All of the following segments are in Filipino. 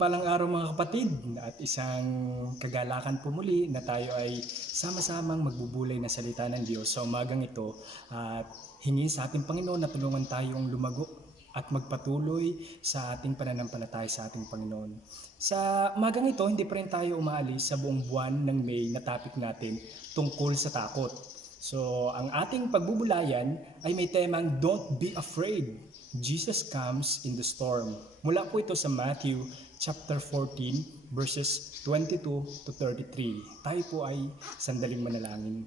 Mapagpalang araw mga kapatid at isang kagalakan po muli na tayo ay sama-samang magbubulay na salita ng Diyos sa umagang ito at hingin sa ating Panginoon na tulungan tayong lumago at magpatuloy sa ating pananampalataya sa ating Panginoon. Sa umagang ito, hindi pa rin tayo umaalis sa buong buwan ng May na topic natin tungkol sa takot. So, ang ating pagbubulayan ay may temang Don't Be Afraid. Jesus comes in the storm. Mula po ito sa Matthew chapter 14 verses 22 to 33. Tayo po ay sandaling manalangin.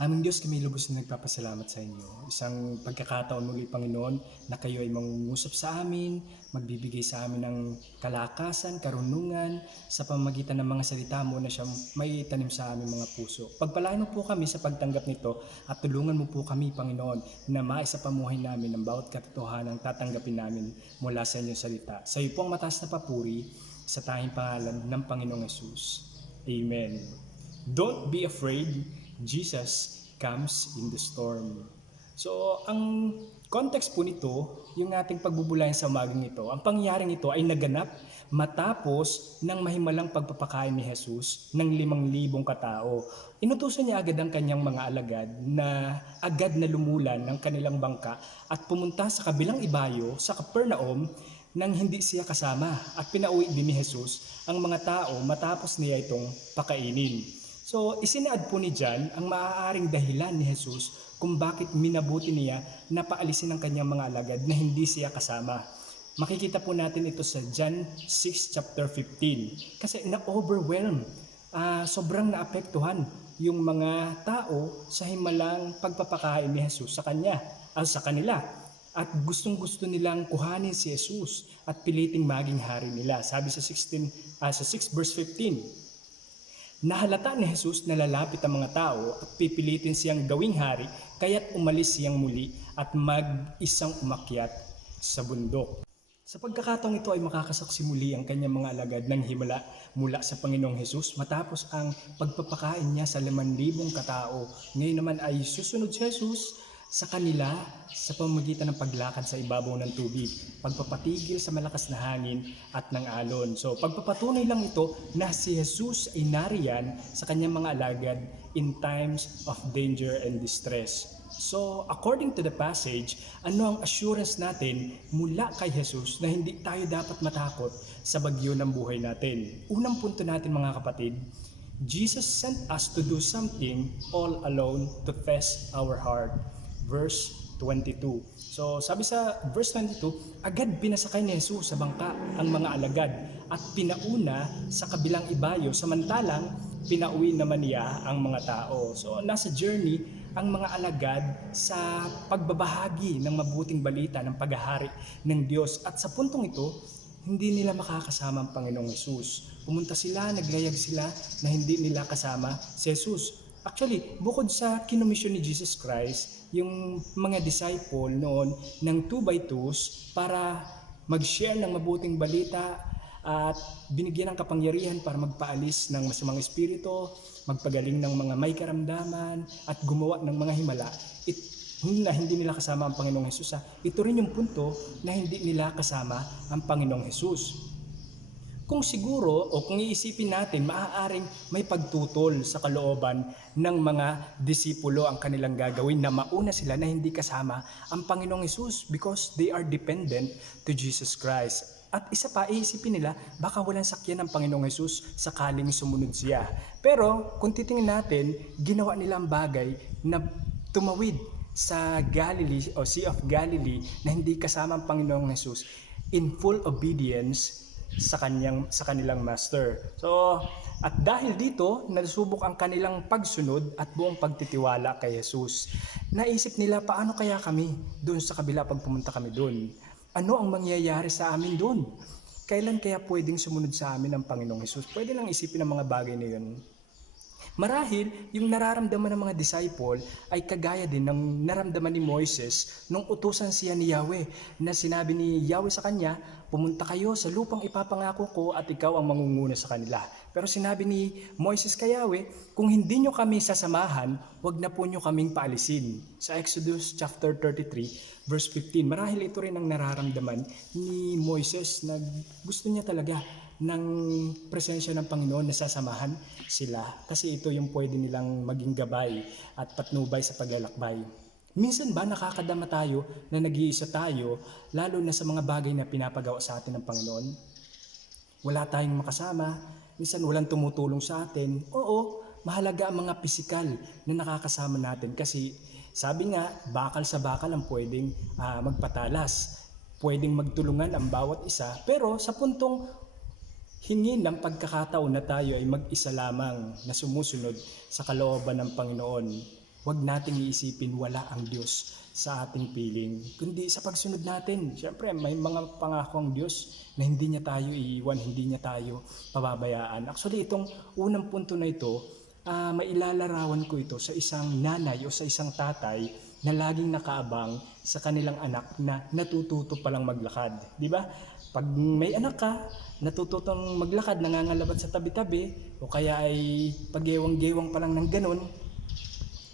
Aming Diyos, kami lubos na nagpapasalamat sa inyo. Isang pagkakataon muli, Panginoon, na kayo ay mangungusap sa amin, magbibigay sa amin ng kalakasan, karunungan, sa pamamagitan ng mga salita mo na siya may tanim sa aming mga puso. Pagpalain mo po kami sa pagtanggap nito at tulungan mo po kami, Panginoon, na maisapamuhay namin ang bawat katotohanan tatanggapin namin mula sa inyong salita. Sa iyo po ang mataas na papuri sa tanging pangalan ng Panginoong Yesus. Amen. Don't be afraid. Jesus comes in the storm. So, ang context po nito, yung ating pagbubulayan sa umagang ito, ang pangyayaring ito ay naganap matapos ng mahimalang pagpapakain ni Jesus ng 5,000 katao. Inutusan niya agad ang kanyang mga alagad na agad na lumulan ng kanilang bangka at pumunta sa kabilang ibayo sa Capernaum nang hindi siya kasama at pinauwi din ni Jesus ang mga tao matapos niya itong pakainin. So, isinaad po ni John ang maaaring dahilan ni Jesus kung bakit minabuti niya na paalisin ang kanyang mga alagad na hindi siya kasama. Makikita po natin ito sa John 6 chapter 15 kasi na-overwhelm, sobrang naapektuhan yung mga tao sa himalang pagpapakain ni Jesus sa kanila. At gustong-gusto nilang kuhanin si Jesus at piliting maging hari nila. Sabi sa 6 verse 15, nahalata ni Jesus na lalapit ang mga tao at pipilitin siyang gawing hari, kaya't umalis siyang muli at mag-isang umakyat sa bundok. Sa pagkakataong ito ay makakasaksi muli ang kanyang mga alagad ng himala mula sa Panginoong Jesus matapos ang pagpapakain niya sa 5,000 katao. Ngayon naman ay susunod si Jesus sa kanila sa pamamagitan ng paglakad sa ibabaw ng tubig, pagpapatigil sa malakas na hangin at ng alon. So pagpapatunay lang ito na si Jesus ay nariyan sa kanyang mga alagad in times of danger and distress. So according to the passage, ano ang assurance natin mula kay Jesus na hindi tayo dapat matakot sa bagyo ng buhay natin? Unang punto natin mga kapatid, Jesus sent us to do something all alone to test our heart. Verse 22. So sabi sa verse 22, agad pinasakay ni Jesus sa bangka ang mga alagad at pinauna sa kabilang ibayo, samantalang pinauwi naman niya ang mga tao. So nasa journey ang mga alagad sa pagbabahagi ng mabuting balita ng paghahari ng Diyos. At sa puntong ito, hindi nila makakasama ang Panginoong Jesus. Pumunta sila, naglayag sila na hindi nila kasama si Jesus. Actually, bukod sa kinomisyon ni Jesus Christ, yung mga disciple noon ng 2x2s para mag-share ng mabuting balita at binigyan ng kapangyarihan para magpaalis ng masamang espiritu, magpagaling ng mga may karamdaman at gumawa ng mga himala, hindi nila kasama ang Panginoong Jesus. Ito rin yung punto na hindi nila kasama ang Panginoong Jesus. Kung siguro o kung iisipin natin, maaaring may pagtutol sa kalooban ng mga disipulo ang kanilang gagawin na mauna sila na hindi kasama ang Panginoong Hesus because they are dependent to Jesus Christ. At isa pa, iisipin nila, baka walang sakyan ng Panginoong Hesus sakaling sumunod siya. Pero kung titingnan natin, ginawa nila ang bagay na tumawid sa Galilee o Sea of Galilee na hindi kasama ang Panginoong Hesus in full obedience sa kanilang master. So, at dahil dito, nasubok ang kanilang pagsunod at buong pagtitiwala kay Jesus. Naisip nila, paano kaya kami doon sa kabila pag pumunta kami doon? Ano ang mangyayari sa amin doon? Kailan kaya pwedeng sumunod sa amin ang Panginoong Jesus? Pwede lang isipin ang mga bagay na yun. Marahil, yung nararamdaman ng mga disciple ay kagaya din ng naramdaman ni Moises nung utusan siya ni Yahweh na sinabi ni Yahweh sa kanya, pumunta kayo sa lupang ipapangako ko at ikaw ang mangunguna sa kanila. Pero sinabi ni Moises kay Yahweh, kung hindi nyo kami sasamahan, wag na po nyo kaming paalisin. Sa Exodus chapter 33, verse 15, marahil ito rin ang nararamdaman ni Moises na gusto niya talaga ng presensya ng Panginoon na sasamahan sila kasi ito yung pwede nilang maging gabay at patnubay sa paglalakbay. Minsan ba nakakadama tayo na nag-iisa tayo lalo na sa mga bagay na pinapagawa sa atin ng Panginoon? Wala tayong makasama, minsan walang tumutulong sa atin. Oo, mahalaga ang mga pisikal na nakakasama natin kasi sabi nga, bakal sa bakal ang pwedeng magpatalas. Pwedeng magtulungan ang bawat isa pero sa puntong hingin ng pagkakataon na tayo ay mag-isa lamang na sumusunod sa kalooban ng Panginoon. Huwag nating iisipin wala ang Diyos sa ating piling, kundi sa pagsunod natin. Siyempre, may mga pangako ang Diyos na hindi niya tayo iiwan, hindi niya tayo pababayaan. Actually, itong unang punto na ito, mailalarawan ko ito sa isang nanay o sa isang tatay na laging nakaabang sa kanilang anak na natututo palang maglakad. Di ba? Pag may anak ka, natututong maglakad, nangangalabat sa tabi-tabi, o kaya ay paggewang-gewang pa lang ng ganun,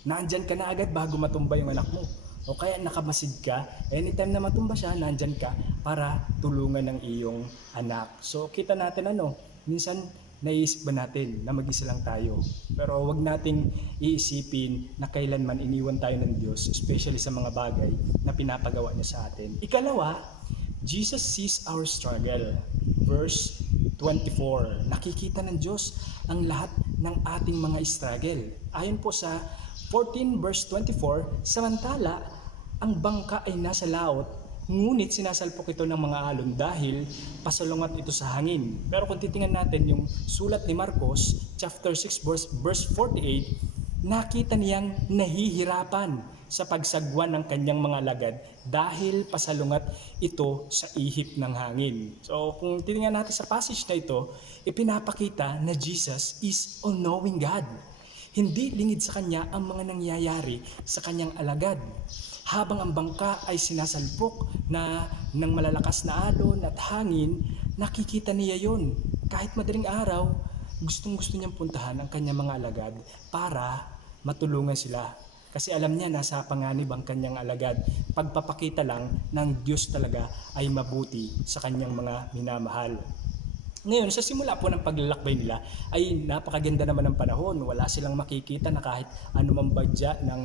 naandyan ka na agad bago matumba yung anak mo. O kaya nakamasid ka, anytime na matumba siya, naandyan ka para tulungan ng iyong anak. So kita natin minsan naiisip ba natin na mag-isa lang tayo? Pero wag nating iisipin na kailanman iniwan tayo ng Diyos, especially sa mga bagay na pinapagawa niya sa atin. Ikalawa, Jesus sees our struggle. Verse 24, nakikita ng Diyos ang lahat ng ating mga struggle. Ayon po sa 14 verse 24, samantala ang bangka ay nasa laot, ngunit sinasalpok ito ng mga alon dahil pasalungat ito sa hangin. Pero kung titingnan natin yung sulat ni Marcos, chapter 6 verse 48, nakita niyang nahihirapan sa pagsagwan ng kanyang mga alagad dahil pasalungat ito sa ihip ng hangin. So kung titingnan natin sa passage na ito, ipinapakita na Jesus is all-knowing God. Hindi lingid sa kanya ang mga nangyayari sa kanyang alagad. Habang ang bangka ay sinasalpok ng malalakas na alon at hangin, nakikita niya yon. Kahit madaling araw, gustong-gusto niyang puntahan ang kanyang mga alagad para matulungan sila. Kasi alam niya nasa panganib ang kanyang alagad. Pagpapakita lang ng Diyos talaga ay mabuti sa kanyang mga minamahal. Ngayon, sa simula po ng paglalakbay nila ay napakaganda naman ng panahon. Wala silang makikita na kahit anumang badya ng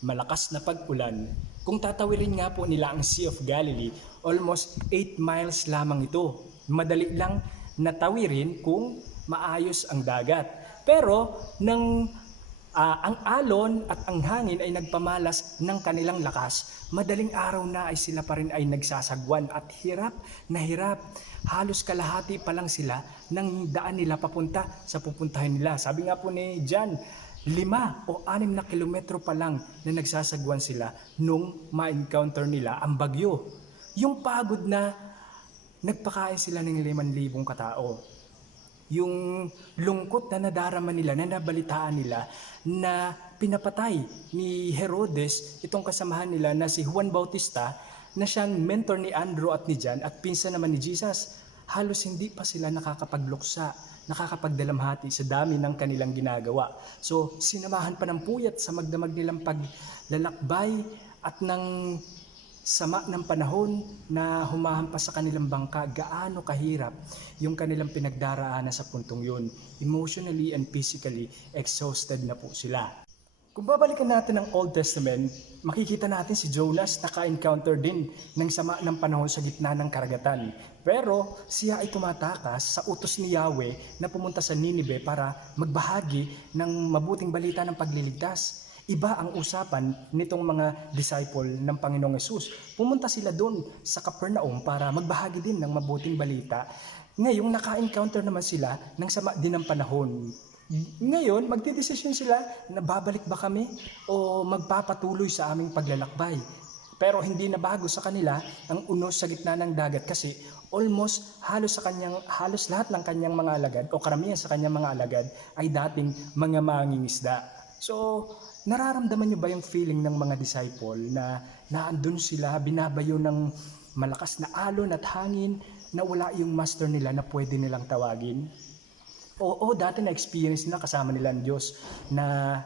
malakas na pag-ulan. Kung tatawirin nga po nila ang Sea of Galilee, almost 8 miles lamang ito. Madali lang natawirin kung maayos ang dagat. Pero ang alon at ang hangin ay nagpamalas ng kanilang lakas, madaling araw na ay sila pa rin ay nagsasagwan at hirap na hirap. Halos kalahati pa lang sila ng daan nila papunta sa pupuntahan nila. Sabi nga po ni John, 5 o 6 na kilometro pa lang na nagsasagwan sila nung ma-encounter nila ang bagyo. Yung pagod na nagpakain sila ng 5,000 katao. Yung lungkot na nadarama nila, na nabalitaan nila na pinapatay ni Herodes itong kasamahan nila na si Juan Bautista na siyang mentor ni Andrew at ni John at pinsan naman ni Jesus. Halos hindi pa sila nakakapagluksa, nakakapagdalamhati sa dami ng kanilang ginagawa. So sinamahan pa ng puyat sa magdamag nilang paglalakbay at ng sama ng panahon na humahampas sa kanilang bangka, gaano kahirap yung kanilang pinagdaraanan sa puntong yun. Emotionally and physically exhausted na po sila. Kung babalikan natin ang Old Testament, makikita natin si Jonas naka-encounter din ng sama ng panahon sa gitna ng karagatan. Pero siya ay tumatakas sa utos ni Yahweh na pumunta sa Ninive para magbahagi ng mabuting balita ng pagliligtas. Iba ang usapan nitong mga disciple ng Panginoong Hesus. Pumunta sila doon sa Capernaum para magbahagi din ng mabuting balita. Ngayong naka-encounter naman sila ng sama din ng panahon. Ngayon, magdidesisyon sila na babalik ba kami o magpapatuloy sa aming paglalakbay. Pero hindi na bago sa kanila ang unos sa gitna ng dagat kasi almost halos lahat ng kanyang mga alagad o karamihan sa kanyang mga alagad ay dating mga mangingisda. So, nararamdaman niyo ba yung feeling ng mga disciple na naandun sila, binabayo ng malakas na alon at hangin na wala yung master nila na pwede nilang tawagin? Oo, dati na-experience na kasama nila ang Diyos na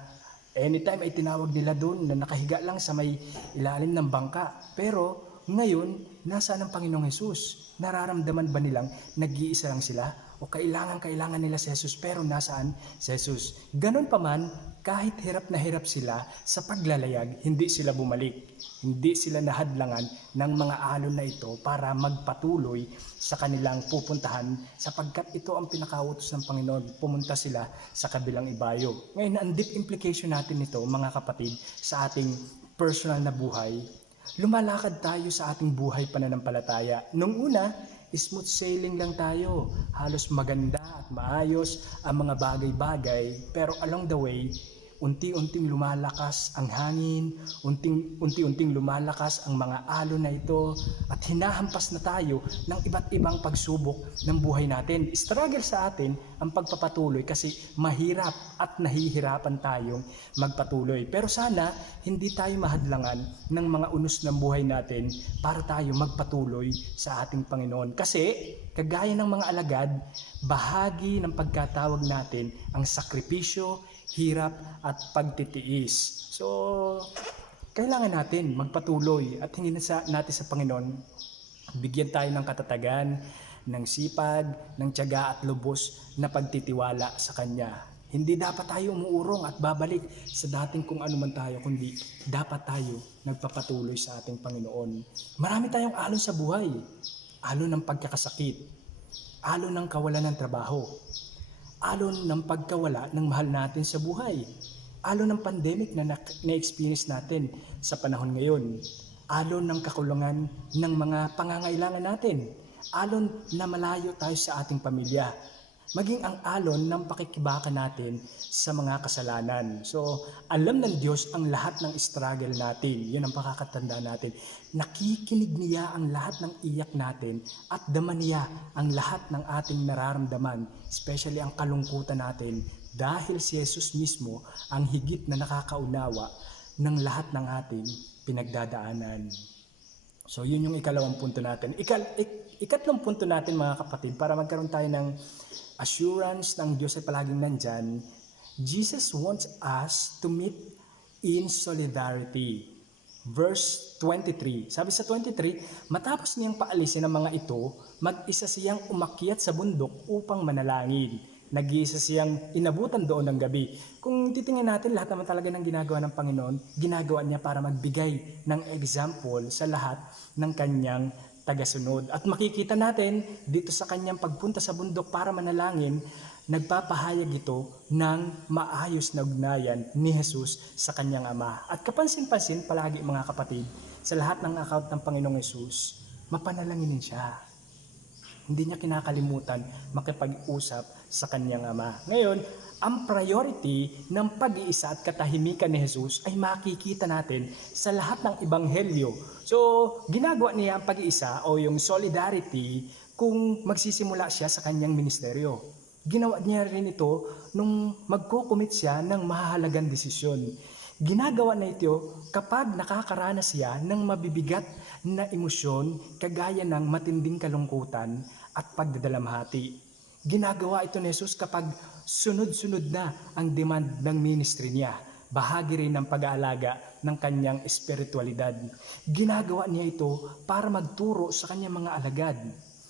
anytime ay tinawag nila doon na nakahiga lang sa may ilalim ng bangka. Pero ngayon, nasaan ang Panginoong Hesus? Nararamdaman ba nilang nag-iisa lang sila? O kailangan nila si Jesus pero nasaan si Jesus? Ganun pa man, kahit hirap sila sa paglalayag, hindi sila bumalik. Hindi sila nahadlangan ng mga alon na ito para magpatuloy sa kanilang pupuntahan sapagkat ito ang pinakautos ng Panginoon. Pumunta sila sa kabilang ibayo. Ngayon, ang deep implication natin nito, mga kapatid, sa ating personal na buhay, lumalakad tayo sa ating buhay pananampalataya. Nung una, smooth sailing lang tayo. Halos maganda at maayos ang mga bagay-bagay. Pero along the way, unti-unting lumalakas ang hangin, unti-unting lumalakas ang mga alon na ito at hinahampas na tayo ng iba't ibang pagsubok ng buhay natin. Struggle sa atin ang pagpapatuloy kasi mahirap at nahihirapan tayong magpatuloy. Pero sana hindi tayo mahadlangan ng mga unos ng buhay natin para tayo magpatuloy sa ating Panginoon. Kasi kagaya ng mga alagad, bahagi ng pagkatawag natin ang sakripisyo, hirap at pagtitiis. So, kailangan natin magpatuloy at hingin natin sa Panginoon, bigyan tayo ng katatagan, ng sipag, ng tiyaga at lubos na pagtitiwala sa Kanya. Hindi dapat tayo umuurong at babalik sa dating kung ano man tayo, kundi dapat tayo nagpapatuloy sa ating Panginoon. Marami tayong alon sa buhay. Alon ng pagkakasakit, alon ng kawalan ng trabaho, alon ng pagkawala ng mahal natin sa buhay, alon ng pandemic na na-experience natin sa panahon ngayon, alon ng kakulangan ng mga pangangailangan natin, alon na malayo tayo sa ating pamilya, maging ang alon ng pakikibaka natin sa mga kasalanan. So, alam ng Diyos ang lahat ng struggle natin. Yun ang pakakatanda natin. Nakikinig niya ang lahat ng iyak natin at dama niya ang lahat ng ating nararamdaman, especially ang kalungkutan natin dahil si Jesus mismo ang higit na nakakaunawa ng lahat ng ating pinagdadaanan. So, yun yung ikalawang punto natin. Ikatlong punto natin, mga kapatid, para magkaroon tayo ng assurance ng Diyos ay palaging nandyan, Jesus wants us to meet in solidarity. Verse 23. Sabi sa 23, matapos niyang paalisin ang mga ito, mag-isa siyang umakyat sa bundok upang manalangin. Nag-iisa siyang inabutan doon ng gabi. Kung titingnan natin, lahat naman talaga ng ginagawa ng Panginoon, ginagawa niya para magbigay ng example sa lahat ng kanyang tagasunod. At makikita natin dito sa kanyang pagpunta sa bundok para manalangin, nagpapahayag ito ng maayos na ugnayan ni Jesus sa kanyang Ama. At kapansin-pansin palagi, mga kapatid, sa lahat ng account ng Panginoong Jesus, mapanalanginin siya. Hindi niya kinakalimutan makipag-usap sa kanyang Ama. Ngayon, ang priority ng pag-iisa at katahimikan ni Jesus ay makikita natin sa lahat ng ebanghelyo. So, ginagawa niya ang pag-iisa o yung solidarity kung magsisimula siya sa kanyang ministeryo. Ginawa niya rin ito nung magkukumit siya ng mahahalagang desisyon. Ginagawa na ito kapag nakakaranas siya ng mabibigat na emosyon kagaya ng matinding kalungkutan at pagdadalamhati. Ginagawa ito ni Jesus kapag sunod-sunod na ang demand ng ministry niya. Bahagi rin ng pag-aalaga ng kanyang espiritualidad. Ginagawa niya ito para magturo sa kanyang mga alagad.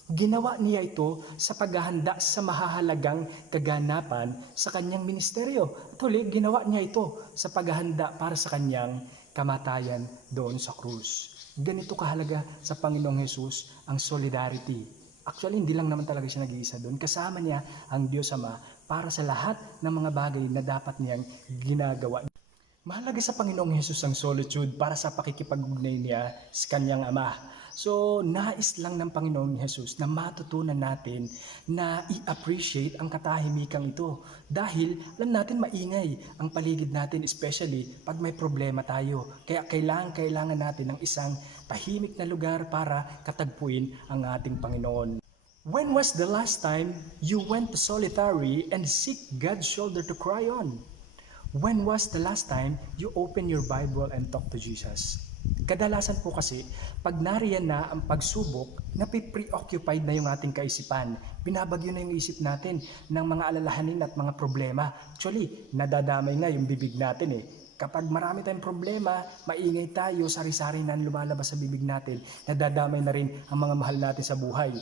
Ginawa niya ito sa paghahanda sa mahahalagang kaganapan sa kanyang ministeryo. At huli, ginawa niya ito sa paghahanda para sa kanyang kamatayan doon sa krus. Ganito kahalaga sa Panginoong Jesus ang solidarity. Actually, hindi lang naman talaga siya nag-iisa doon. Kasama niya ang Diyos Ama para sa lahat ng mga bagay na dapat niyang ginagawa. Mahalaga sa Panginoong Jesus ang solitude para sa pakikipag-ugnay niya sa kanyang Ama. So, nais lang ng Panginoong Jesus na matutunan natin na i-appreciate ang katahimikang ito. Dahil alam natin maingay ang paligid natin, especially pag may problema tayo. Kaya kailangan natin ng isang tahimik na lugar para katagpuin ang ating Panginoon. When was the last time you went to solitary and seek God's shoulder to cry on? When was the last time you opened your Bible and talked to Jesus? Kadalasan po kasi, pag nariyan na ang pagsubok, napipreoccupied na yung ating kaisipan. Binabagyo na yung isip natin ng mga alalahanin at mga problema. Actually, nadadamay nga yung bibig natin eh. Kapag marami tayong problema, maingay tayo, sari-sari na lumalabas sa bibig natin, nadadamay na rin ang mga mahal natin sa buhay.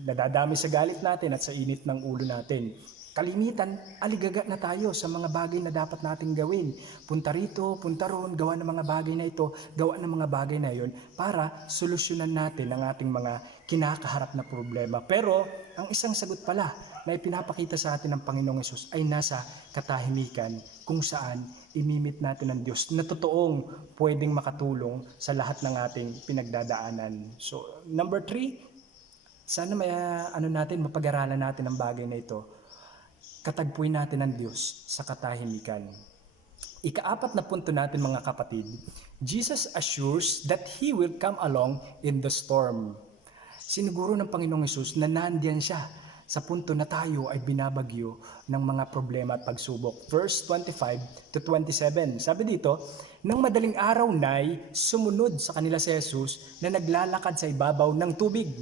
Nadadamay sa galit natin at sa init ng ulo natin. Kalimitan, aligaga na tayo sa mga bagay na dapat nating gawin. Punta rito, punta roon, gawa ng mga bagay na ito, gawa ng mga bagay na yon para solusyonan natin ang ating mga kinakaharap na problema. Pero ang isang sagot pala na ipinapakita sa atin ng Panginoong Hesus ay nasa katahimikan kung saan imimit natin ang Diyos na totoong pwedeng makatulong sa lahat ng ating pinagdadaanan. So, number 3, sana mapag-aralan natin ang bagay na ito. Katagpuin natin ang Diyos sa katahimikan. Ika-4 na punto natin mga kapatid, Jesus assures that He will come along in the storm. Siniguro ng Panginoong Hesus na nandiyan siya sa punto na tayo ay binabagyo ng mga problema at pagsubok. Verse 25 to 27, sabi dito, nang madaling araw na'y sumunod sa kanila si Jesus na naglalakad sa ibabaw ng tubig.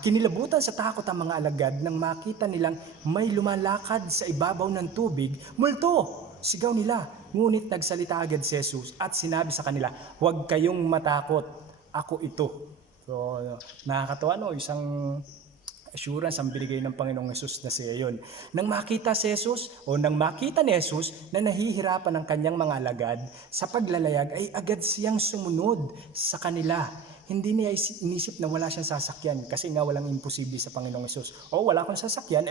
Kinilabutan sa takot ang mga alagad nang makita nilang may lumalakad sa ibabaw ng tubig. Multo! Sigaw nila. Ngunit nagsalita agad si Jesus at sinabi sa kanila, huwag kayong matakot. Ako ito. So, nakakatawa no? Isang assurance ang binigay ng Panginoong Jesus na siya yun. Nang makita ni Jesus na nahihirapan ang kanyang mga alagad sa paglalayag ay agad siyang sumunod sa kanila. Hindi niya inisip na wala siyang sasakyan kasi nga walang imposible sa Panginoong Hesus. Wala akong sasakyan,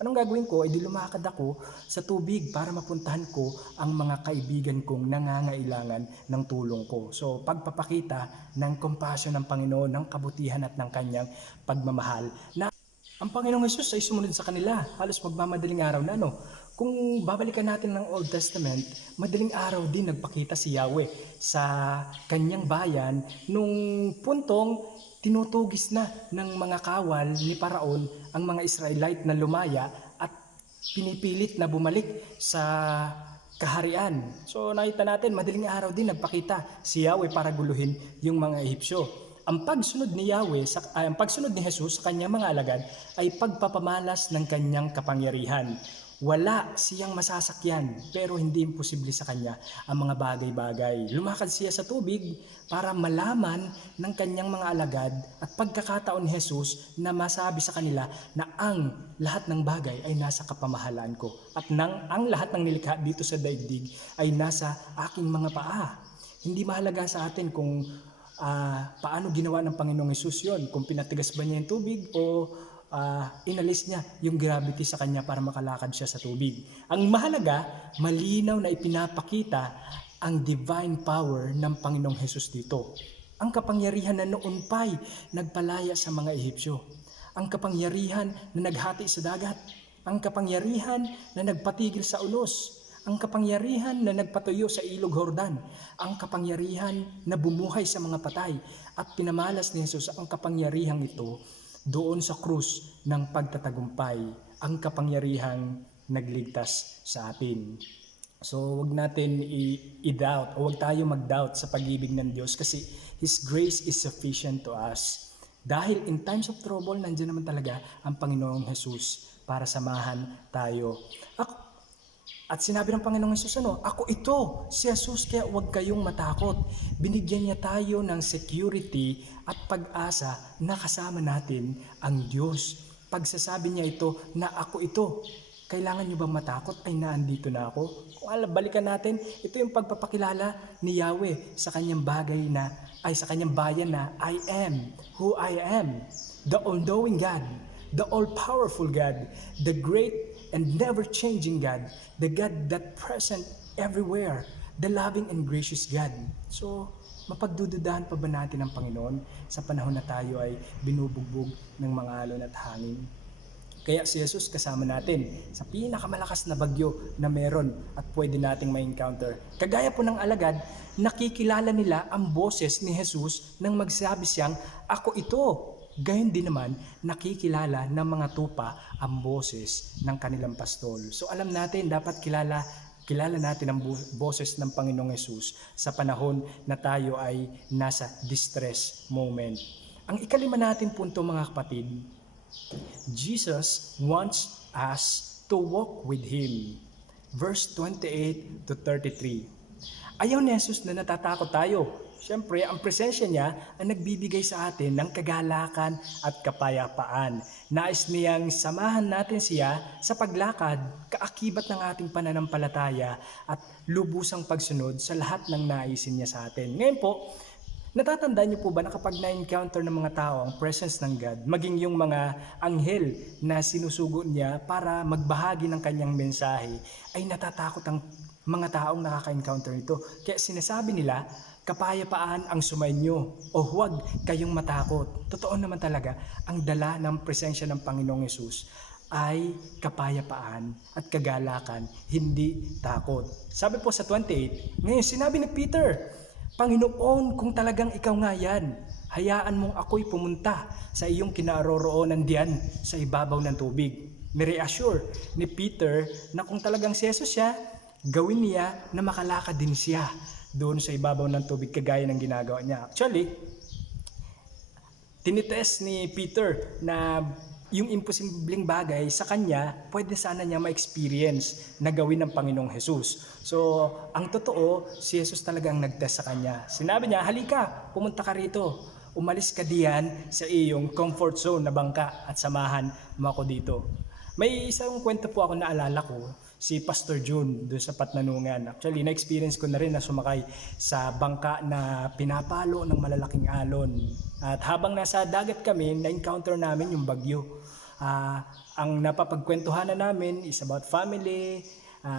anong gagawin ko? Lumakad ako sa tubig para mapuntahan ko ang mga kaibigan kong nangangailangan ng tulong ko. So, pagpapakita ng compassion ng Panginoon, ng kabutihan at ng kanyang pagmamahal. Na ang Panginoong Hesus ay sumunod sa kanila. Halos magmamadaling araw na, no? Kung babalikan natin ng Old Testament, madaling araw din nagpakita si Yahweh sa kanyang bayan nung puntong tinutugis na ng mga kawal ni Paraon ang mga Israelite na lumaya at pinipilit na bumalik sa kaharian. So nakita natin, madaling araw din nagpakita si Yahweh para guluhin yung mga Ehipsyo. Ang pagsunod ni Jesus sa kanyang mga alagad ay pagpapamalas ng kanyang kapangyarihan. Wala siyang masasakyan pero hindi imposible sa kanya ang mga bagay-bagay. Lumakad siya sa tubig para malaman ng kanyang mga alagad at pagkakataon ni Jesus na masabi sa kanila na ang lahat ng bagay ay nasa kapamahalaan ko at ang lahat ng nilikha dito sa daigdig ay nasa aking mga paa. Hindi mahalaga sa atin kung paano ginawa ng Panginoong Jesus yon, kung pinatigas ba niya yung tubig o inalis niya yung gravity sa kanya para makalakad siya sa tubig. Ang mahalaga, malinaw na ipinapakita ang divine power ng Panginoong Hesus dito. Ang kapangyarihan na noon pa'y nagpalaya sa mga Ehipsyo. Ang kapangyarihan na naghati sa dagat. Ang kapangyarihan na nagpatigil sa ulos. Ang kapangyarihan na nagpatuyo sa ilog Jordan. Ang kapangyarihan na bumuhay sa mga patay. At pinamalas ni Jesus ang kapangyarihang ito doon sa krus ng pagtatagumpay, ang kapangyarihang nagligtas sa atin. So wag natin i-doubt o wag tayo mag-doubt sa pag-ibig ng Diyos kasi His grace is sufficient to us. Dahil in times of trouble, nandiyan naman talaga ang Panginoong Jesus para samahan tayo. At sinabi ng Panginoong Hesus, ako ito, si Jesus, kaya huwag kayong matakot. Binigyan niya tayo ng security at pag-asa na kasama natin ang Diyos. Pagsasabi niya ito na ako ito, kailangan niyo bang matakot? Ay, naandito na ako. Kung balikan natin, ito yung pagpapakilala ni Yahweh sa kanyang sa kanyang bayan na I am who I am, the all-knowing God, the all-powerful God, the great and never-changing God, the God that present everywhere, the loving and gracious God. So, Mapagdududahan pa ba natin ang Panginoon sa panahon na tayo ay binubugbog ng mga alon at hangin? Kaya si Jesus kasama natin sa pinakamalakas na bagyo na meron at pwede nating ma-encounter. Kagaya po ng alagad, nakikilala nila ang boses ni Jesus nang magsabi siyang, "Ako ito." Gayon din naman, nakikilala ng mga tupa ang boses ng kanilang pastol. So alam natin, dapat kilala natin ang boses ng Panginoong Jesus sa panahon na tayo ay nasa distress moment. Ang ikalima natin punto mga kapatid, Jesus wants us to walk with Him. Verse 28 to 33. Ayaw ni Jesus na natatakot tayo. Siyempre, ang presensya niya ang nagbibigay sa atin ng kagalakan at kapayapaan. Nais niyang samahan natin siya sa paglakad, kaakibat ng ating pananampalataya at lubusang pagsunod sa lahat ng naisin niya sa atin. Ngayon po, natatandaan niyo po ba na kapag na-encounter ng mga tao ang presence ng God, maging yung mga anghel na sinusugo niya para magbahagi ng kanyang mensahe, ay natatakot ang mga taong nakaka-encounter nito. Kaya sinasabi nila, kapayapaan ang sumainyo o huwag kayong matakot. Totoo naman talaga, ang dala ng presensya ng Panginoong Hesus ay kapayapaan at kagalakan, hindi takot. Sabi po sa 28, ngayon sinabi ni Peter, Panginoon, kung talagang ikaw nga yan, hayaan mong ako'y pumunta sa iyong kinaroroonan diyan sa ibabaw ng tubig. Nireassure ni Peter na kung talagang si Jesus siya, gawin niya na makalakad din siya doon sa ibabaw ng tubig kagaya ng ginagawa niya. Actually, tinitest ni Peter na yung imposibleng bagay sa kanya, pwede sana niya ma-experience na gawin ng Panginoong Jesus. So, ang totoo, si Jesus talaga ang nag-test sa kanya. Sinabi niya, halika, pumunta ka rito. Umalis ka diyan sa iyong comfort zone na bangka at samahan mo ako dito. May isang kwento po ako na alala ko, si Pastor June doon sa Patnanungan. Actually, na-experience ko na rin na sumakay sa bangka na pinapalo ng malalaking alon. At habang nasa dagat kami, na-encounter namin yung bagyo. Ang napapagkwentuhan na namin is about family,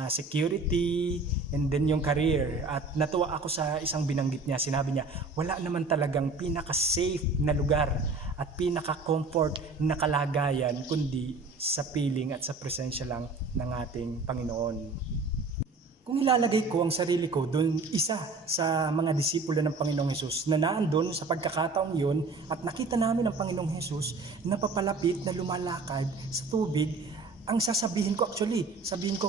security, and then yung career. At natuwa ako sa isang binanggit niya. Sinabi niya, wala naman talagang pinaka-safe na lugar at pinaka-comfort na kalagayan kundi sa piling at sa presensya lang ng ating Panginoon. Kung ilalagay ko ang sarili ko doon, isa sa mga disipulo ng Panginoong Hesus na naandun sa pagkakataong yun at nakita namin ang Panginoong Hesus na papalapit na lumalakad sa tubig, ang sabihin ko,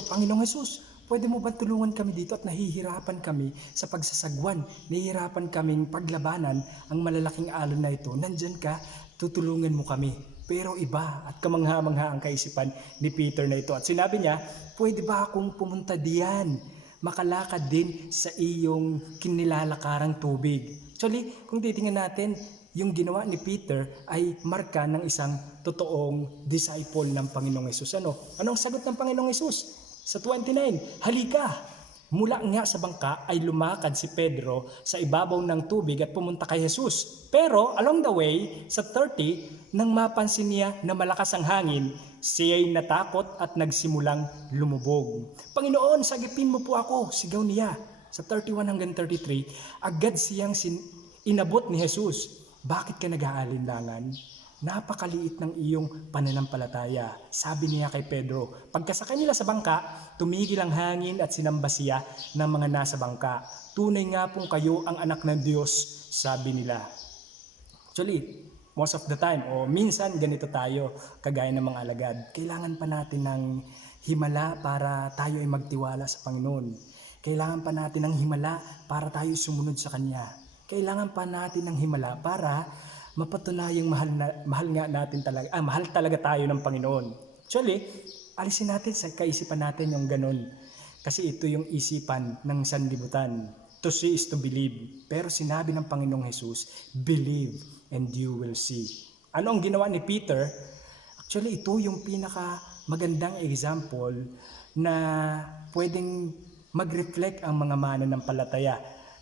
Panginoong Hesus, pwede mo ba tulungan kami dito at nahihirapan kami sa pagsasagwan, nahihirapan kaming paglabanan ang malalaking alon na ito, nandyan ka, tutulungan mo kami. Pero iba at kamangha-mangha ang kaisipan ni Peter na ito. At sinabi niya, pwede ba akong pumunta diyan? Makalakad din sa iyong kinilalakarang tubig. Actually, kung titingnan natin, yung ginawa ni Peter ay marka ng isang totoong disciple ng Panginoong Hesus. Anong sagot ng Panginoong Hesus? Sa 29, halika! Mula nga sa bangka ay lumakad si Pedro sa ibabaw ng tubig at pumunta kay Jesus. Pero along the way, sa 30, nang mapansin niya na malakas ang hangin, siya'y natakot at nagsimulang lumubog. Panginoon, sagipin mo po ako, sigaw niya. Sa 31 hanggang 33, agad siyang inabot ni Jesus. Bakit ka nag-aalinlangan? Napakaliit ng iyong pananampalataya. Sabi niya kay Pedro, pagkasakay nila sa bangka, tumigil ang hangin at sinamba siya ng mga nasa bangka. Tunay nga pong kayo ang anak ng Diyos, sabi nila. Actually, most of the time, o minsan ganito tayo, kagaya ng mga alagad. Kailangan pa natin ng himala para tayo ay magtiwala sa Panginoon. Kailangan pa natin ng himala para tayo sumunod sa Kanya. Kailangan pa natin ng himala para mapatunayang mahal talaga tayo ng Panginoon. Actually, alisin natin sa kaisipan natin yung ganun. Kasi ito yung isipan ng sanlibutan. To see is to believe. Pero sinabi ng Panginoong Hesus, believe and you will see. Ano ang ginawa ni Peter? Actually, ito yung pinaka magandang example na pwedeng mag-reflect ang mga mananampalataya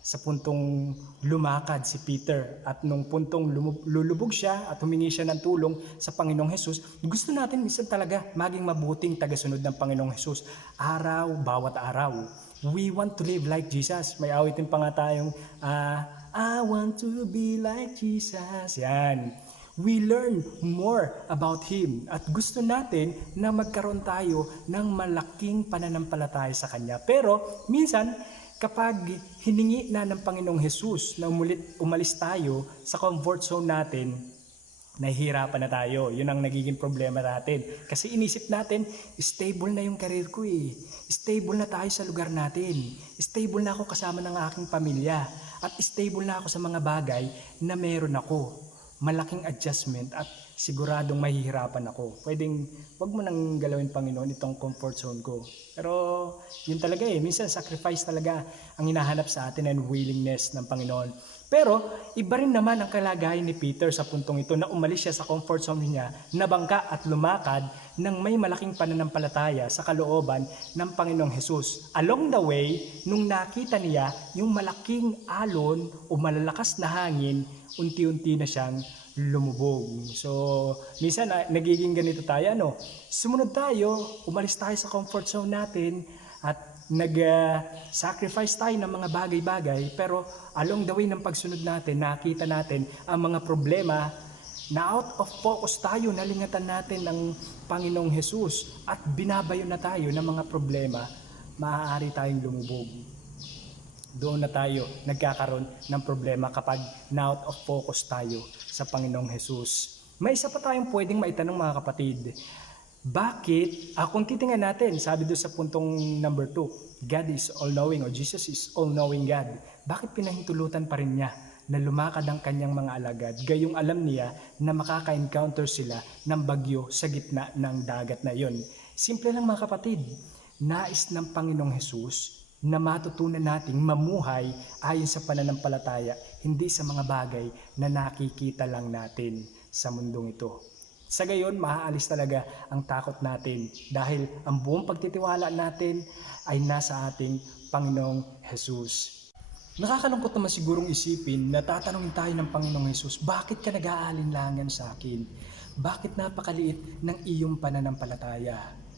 sa puntong lumakad si Peter at nung puntong lulubog siya at humingi siya ng tulong sa Panginoong Hesus, gusto natin minsan talaga maging mabuting tagasunod ng Panginoong Hesus bawat araw. We want to live like Jesus. May awitin pa nga tayong, I want to be like Jesus. Yan. We learn more about Him at gusto natin na magkaroon tayo ng malaking pananampalataya sa Kanya. Pero minsan, kapag hiningi na ng Panginoong Jesus na umalis tayo sa comfort zone natin, nahihirapan na tayo. Yun ang nagiging problema natin. Kasi inisip natin, stable na yung career ko eh. Stable na tayo sa lugar natin. Stable na ako kasama ng aking pamilya. At stable na ako sa mga bagay na meron ako. Malaking adjustment at siguradong mahihirapan ako. Pwedeng, wag mo nang galawin, Panginoon, itong comfort zone ko. Pero, yun talaga eh. Minsan, sacrifice talaga ang hinahanap sa atin and willingness ng Panginoon. Pero, iba rin naman ang kalagayan ni Peter sa puntong ito na umalis siya sa comfort zone niya, nabangka at lumakad ng may malaking pananampalataya sa kalooban ng Panginoong Hesus. Along the way, nung nakita niya yung malaking alon o malalakas na hangin, unti-unti na siyang lumubog. So, minsan nagiging ganito tayo, sumunod tayo, umalis tayo sa comfort zone natin at nag-sacrifice tayo ng mga bagay-bagay, pero along the way ng pagsunod natin, nakita natin ang mga problema na out of focus tayo, nalingatan natin ang Panginoong Hesus at binabayo na tayo ng mga problema, maaari tayong lumubog. Doon na tayo nagkakaroon ng problema kapag na out of focus tayo sa Panginoong Hesus. May isa pa tayong pwedeng maitanong, mga kapatid. Bakit, kung titingnan natin, sabi doon sa puntong number 2, God is all-knowing o Jesus is all-knowing God. Bakit pinahintulutan pa rin niya na lumakad ang kanyang mga alagad, gayong alam niya na makaka-encounter sila ng bagyo sa gitna ng dagat na iyon? Simple lang, mga kapatid, nais ng Panginoong Hesus na matutunan nating mamuhay ayon sa pananampalataya, hindi sa mga bagay na nakikita lang natin sa mundong ito. Sa gayon, maaalis talaga ang takot natin dahil ang buong pagtitiwala natin ay nasa ating Panginoong Hesus. Nakakalungkot naman sigurong isipin na tatanungin tayo ng Panginoong Hesus, bakit ka nag-aalinlangan sa akin? Bakit napakaliit ng iyong pananampalataya?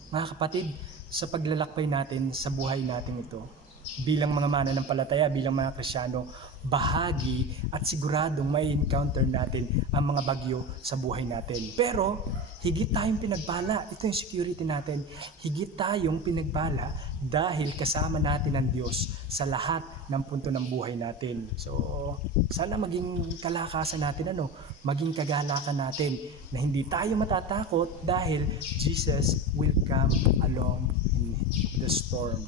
Mga kapatid, sa paglalakbay natin sa buhay natin ito, bilang mga mananampalataya, bilang mga Kristiyano, bahagi at siguradong may encounter natin ang mga bagyo sa buhay natin. Pero higit tayong pinagpala, ito yung security natin, higit tayong pinagpala dahil kasama natin ang Diyos sa lahat ng punto ng buhay natin. So sana maging kalakasan natin, maging kagalakan natin na hindi tayo matatakot dahil Jesus will come along in the storm.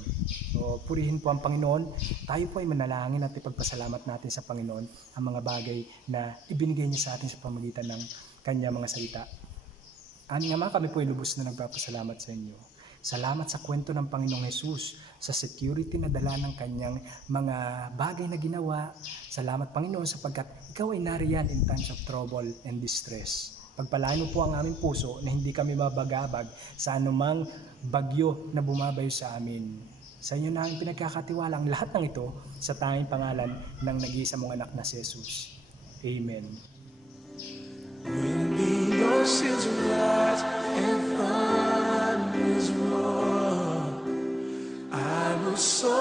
So, purihin po ang Panginoon. Tayo po ay manalangin at ipagpasalamat natin sa Panginoon ang mga bagay na ibinigay niya sa atin sa pamagitan ng Kanya mga salita. Nga mga, kami po ay lubos na nagpapasalamat sa inyo. Salamat sa kwento ng Panginoong Hesus, sa security na dala ng Kanyang mga bagay na ginawa. Salamat, Panginoon, sapagkat Ikaw ay nariyan in times of trouble and distress. Pagpalain mo po ang aming puso na hindi kami mabagabag sa anumang bagyo na bumabayo sa amin. Sa inyo na ang pinagkakatiwala ang lahat ng ito sa tanging pangalan ng nag-iisa mong anak na si Jesus. Amen. When the oceans rise and thunders roar, I will soar.